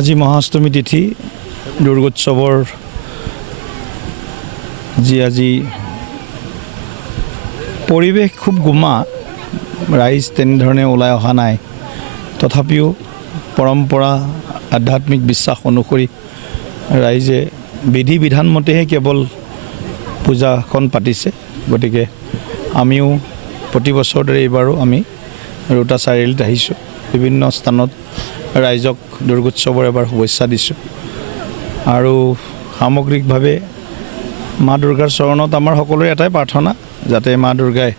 আজি মহাষ্টমী তিথি দুৰ্গোৎসৱৰ যি আজি পৰিৱেশ খুব গোমা ৰাইজ তেনেধৰণে ওলাই অহা নাই তথাপিও পৰম্পৰা আধ্যাত্মিক বিশ্বাস অনুসৰি ৰাইজে বিধি বিধান মতেহে কেৱল পূজাখন পাতিছে গতিকে আমিও প্ৰতি বছৰ দৰে এইবাৰো আমি ৰোটা চাৰিআলিত আহিছোঁ বিভিন্ন স্থানত ৰাইজক দুৰ্গোৎসৱৰ এবাৰ শুভেচ্ছা দিছোঁ আৰু সামগ্ৰিকভাৱে মা দুৰ্গাৰ চৰণত আমাৰ সকলোৰে এটাই প্ৰাৰ্থনা যাতে মা দুৰ্গাই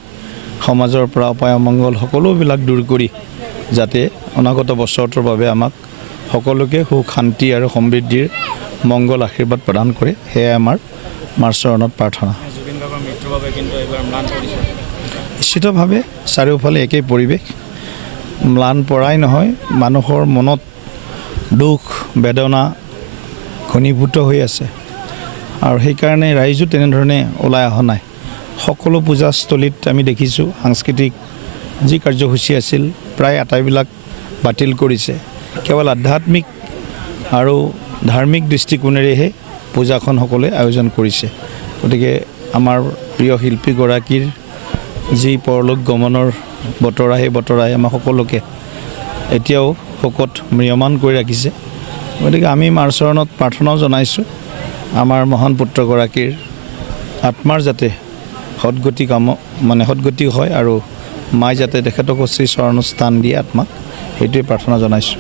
সমাজৰ পৰা অপায় অমংগল সকলোবিলাক দূৰ কৰি যাতে অনাগত বছৰটোৰ বাবে আমাক সকলোকে সুখ শান্তি আৰু সমৃদ্ধিৰ মংগল আশীৰ্বাদ প্ৰদান কৰে সেয়াই আমাৰ মাৰ চৰণত প্ৰাৰ্থনা নিশ্চিতভাৱে চাৰিওফালে একেই পৰিৱেশ ম্লান পৰাই নহয় মানুহৰ মনত দুখ বেদনা ঘনীভূত হৈ আছে আৰু সেইকাৰণে ৰাইজো তেনেধৰণে ওলাই অহা নাই সকলো পূজাস্থলীত আমি দেখিছোঁ সাংস্কৃতিক যি কাৰ্যসূচী আছিল প্ৰায় আটাইবিলাক বাতিল কৰিছে কেৱল আধ্যাত্মিক আৰু ধাৰ্মিক দৃষ্টিকোণেৰেহে পূজাখন সকলোৱে আয়োজন কৰিছে গতিকে আমাৰ প্ৰিয় শিল্পীগৰাকীৰ যি পৰলোক গমনৰ বতৰা সেই বতৰাই আমাৰ সকলোকে এতিয়াও শোকত ম্ৰিয়মান কৰি ৰাখিছে গতিকে আমি মাৰ চৰণত প্ৰাৰ্থনাও জনাইছোঁ আমাৰ মহান পুত্ৰগৰাকীৰ আত্মাৰ যাতে সদ্গতি হয় আৰু মাই যাতে তেখেতকো শ্ৰী চৰণত স্থান দিয়ে আত্মাক সেইটোৱে প্ৰাৰ্থনা জনাইছোঁ